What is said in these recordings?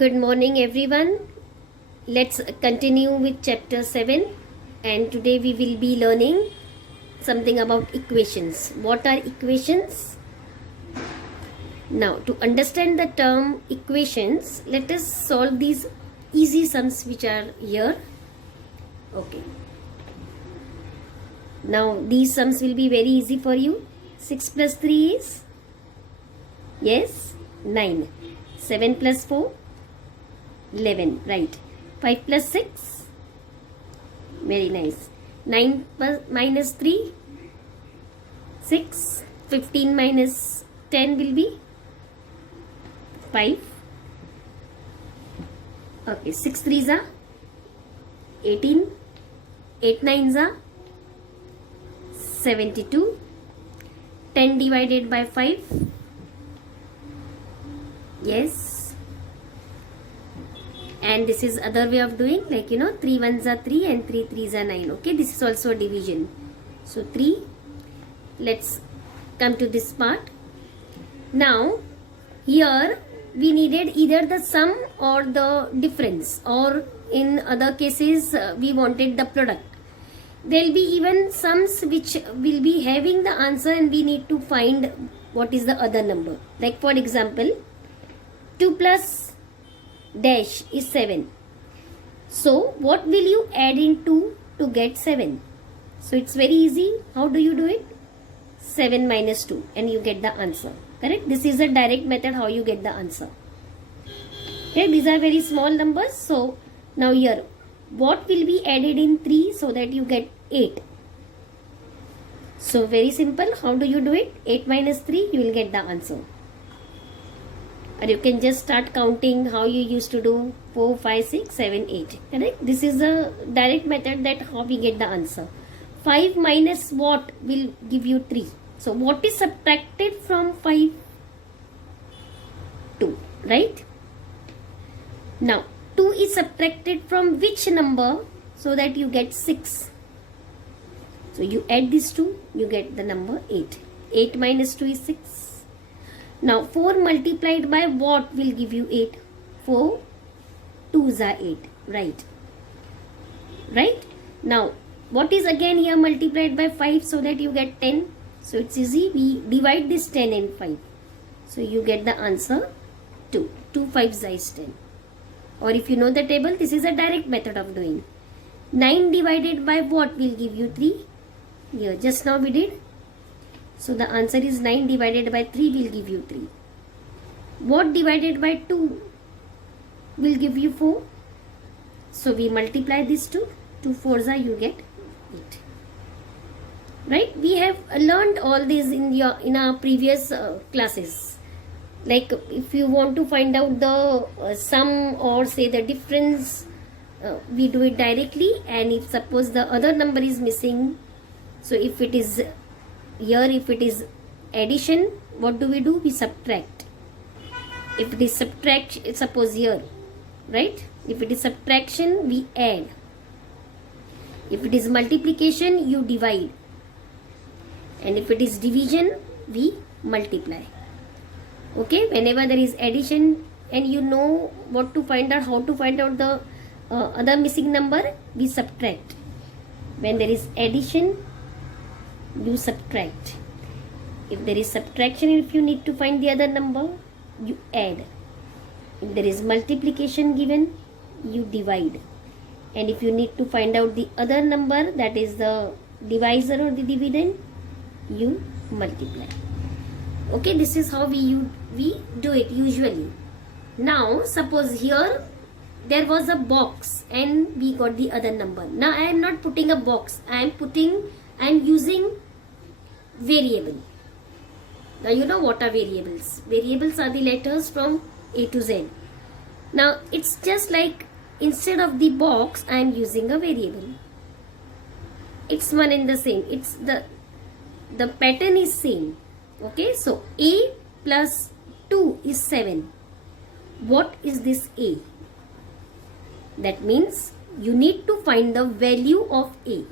Good morning, everyone. Let's continue with chapter 7, and today we will be learning something about equations. What are equations? Now, to understand the term equations, let us solve these easy sums which are here. Okay. Now, these sums will be very easy for you. 6 plus 3 is? Yes, 9. 7 plus 4? 11, right. 5 plus 6? Very nice. 9 plus minus 3? 6. 15 minus 10 will be? 5. Okay, 6 3s are 18. 8 9s are 72. 10 divided by 5? Yes. And this is other way of doing, like 3 1s are 3 and 3 3s are 9. Okay, this is also division. So 3. Let's come to this part. Now here we needed either the sum or the difference, or in other cases we wanted the product. There will be even sums which will be having the answer and we need to find what is the other number. Like for example, 2 plus dash is 7. So what will you add in 2 to get 7? So it's very easy. How do you do it? 7 minus 2 and you get the answer. Correct? This is a direct method how you get the answer. Okay, these are very small numbers. So now here, what will be added in 3 so that you get 8? So very simple. How do you do it? 8 minus 3, you will get the answer. Or you can just start counting how you used to do 4, 5, 6, 7, 8. Correct? This is a direct method that how we get the answer. 5 minus what will give you 3. So what is subtracted from 5? 2. Right? Now 2 is subtracted from which number so that you get 6? So you add these two, you get the number 8. 8 minus 2 is 6. Now 4 multiplied by what will give you 8? 4 2s are 8. Right. Right? Now what is again here multiplied by 5 so that you get 10? So it's easy. We divide this 10 and 5. So you get the answer 2. 2 5s is 10. Or if you know the table, this is a direct method of doing. 9 divided by what will give you 3? Here just now we did. So the answer is 9 divided by 3 will give you 3. What divided by 2 will give you 4? So we multiply these two. 2 4s are, you get 8. Right? We have learned all this in our previous classes. Like if you want to find out the sum or say the difference, we do it directly. And if suppose the other number is missing, so if it is here, if it is addition, what do? We subtract. If it is subtraction, suppose here, right? If it is subtraction, we add. If it is multiplication, you divide. And if it is division, we multiply. Okay, whenever there is addition and you know what to find out, how to find out the other missing number, we subtract. When there is addition, you subtract. If there is subtraction, if you need to find the other number, you add. If there is multiplication given, you divide. And if you need to find out the other number, that is the divisor or the dividend, you multiply. Okay, this is how we do it usually. Now suppose here there was a box and we got the other number. Now I am not putting a box, I am using variable. Now you know what are variables. Variables are the letters from A to Z. Now it's just like instead of the box I am using a variable. It's one and the same. It's the pattern is same. Okay, so A plus 2 is 7. What is this A? That means you need to find the value of A.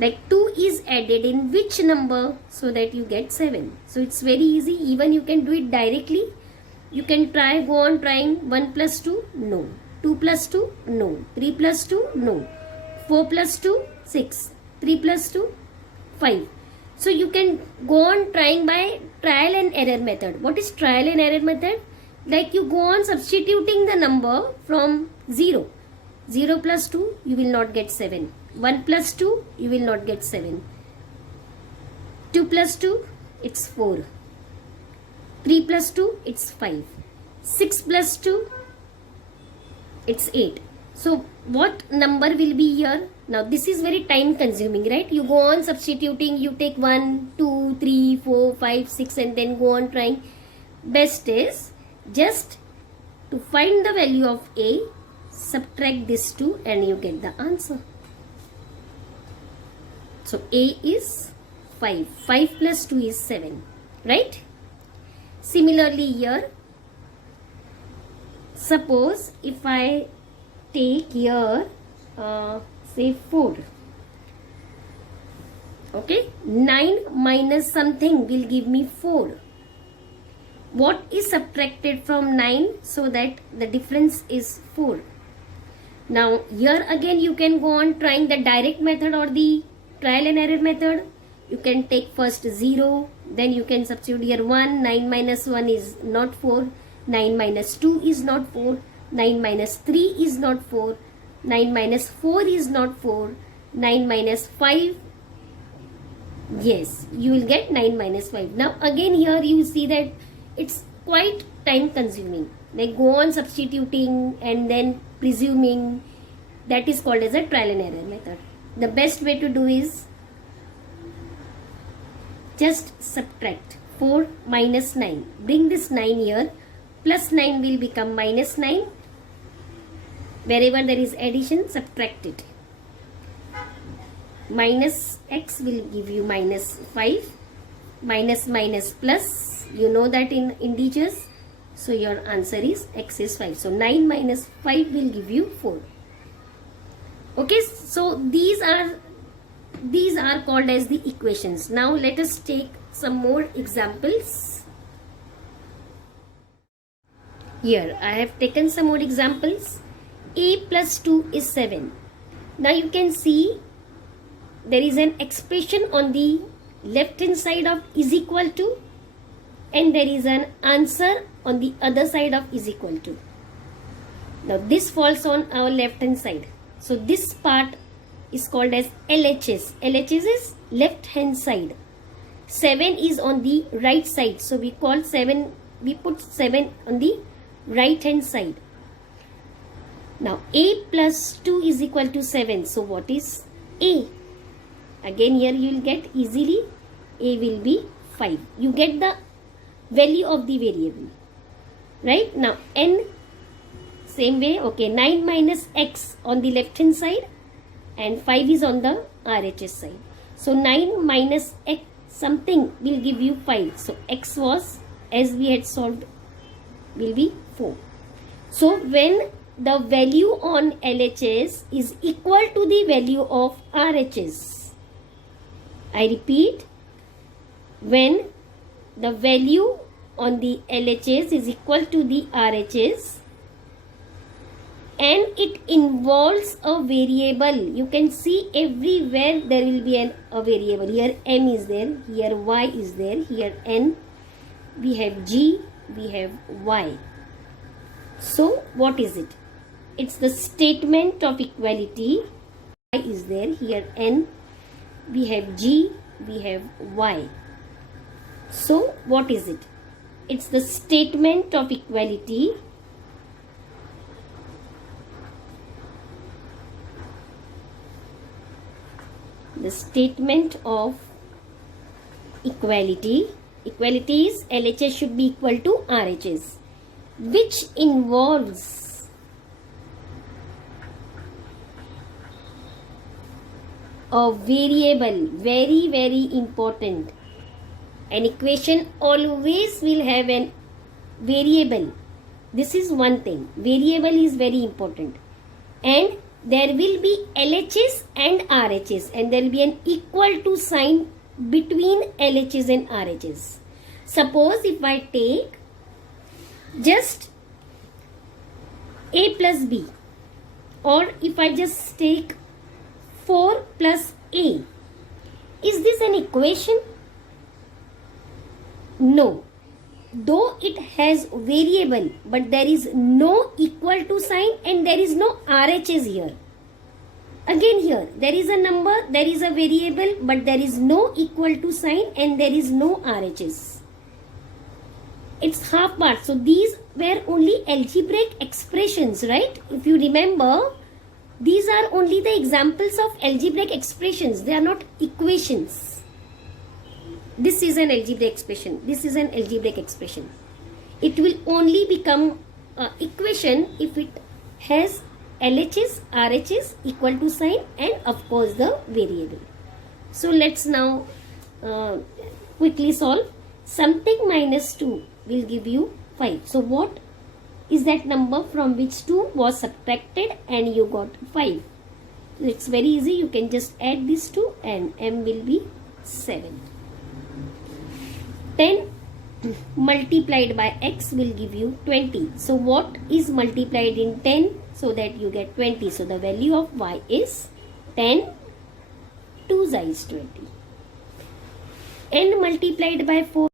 Like 2 is added in which number so that you get 7. So it's very easy. Even you can do it directly. You can try, go on trying. 1 plus 2, no. 2 plus 2, no. 3 plus 2, no. 4 plus 2, 6. 3 plus 2, 5. So you can go on trying by trial and error method. What is trial and error method? Like you go on substituting the number from 0. 0 plus 2, you will not get 7. 1 plus 2, you will not get 7. 2 plus 2, it's 4. 3 plus 2, it's 5. 6 plus 2, it's 8. So what number will be here? Now this is very time consuming, right? You go on substituting, you take 1, 2, 3, 4, 5, 6 and then go on trying. Best is just to find the value of A, subtract this 2 and you get the answer. So A is 5. 5 plus 2 is 7, right? Similarly here, suppose if I take here say 4, okay, 9 minus something will give me 4. What is subtracted from 9 so that the difference is 4? Now here again you can go on trying the direct method or the trial and error method. You can take first 0, then you can substitute here 1. 9 minus 1 is not 4. 9 minus 2 is not 4. 9 minus 3 is not 4. 9 minus 4 is not 4. 9 minus 5. Yes, you will get 9 minus 5. Now again here you see that it's quite time consuming. Like go on substituting and then presuming. That is called as a trial and error method. The best way to do is just subtract 4 minus 9. Bring this 9 here. Plus 9 will become minus 9. Wherever there is addition, subtract it. Minus x will give you minus 5. Minus minus plus. You know that in integers. So your answer is x is 5. So 9 minus 5 will give you 4. Okay, so these are called as the equations. Now let us take some more examples. Here I have taken some more examples. A plus 2 is 7. Now you can see there is an expression on the left hand side of is equal to, and there is an answer on the other side of is equal to. Now this falls on our left hand side. So this part is called as LHS. LHS is left hand side. 7 is on the right side. So we put 7 on the right hand side. Now A plus 2 is equal to 7. So what is A? Again here you will get easily A will be 5. You get the value of the variable. Right? Now N, same way. Okay, 9 minus X on the left hand side and 5 is on the RHS side. So 9 minus X something will give you 5. So X was, as we had solved, will be 4. So when the value on LHS is equal to the value of RHS, I repeat, when the value on the LHS is equal to the RHS and it involves a variable, you can see everywhere there will be a variable. Here M is there, here Y is there, here N, we have G, we have Y. So what is it? It's the statement of equality. Y is there, here N, we have G, we have Y. So what is it? It's the statement of equality. The statement of equality. Equality is LHS should be equal to RHS, which involves a variable. Very, very important. An equation always will have an variable. This is one thing. Variable is very important. And there will be LHS and RHS, and there will be an equal to sign between LHS and RHS. Suppose if I take just a plus b, or if I just take 4 plus a, is this an equation? No. Though it has variable, but there is no equal to sign and there is no RHS here. Again here, there is a number, there is a variable, but there is no equal to sign and there is no RHS. It's half part. So these were only algebraic expressions, right? If you remember, these are only the examples of algebraic expressions. They are not equations. This is an algebraic expression. This is an algebraic expression. It will only become an equation if it has LHS, RHS, equal to sign, and of course the variable. So let's now quickly solve. Something minus 2 will give you 5. So what is that number from which 2 was subtracted and you got 5? So it's very easy. You can just add these two and m will be 7. 10 multiplied by x will give you 20. So what is multiplied in 10 so that you get 20? So the value of y is 10, 2 is 20. N multiplied by 4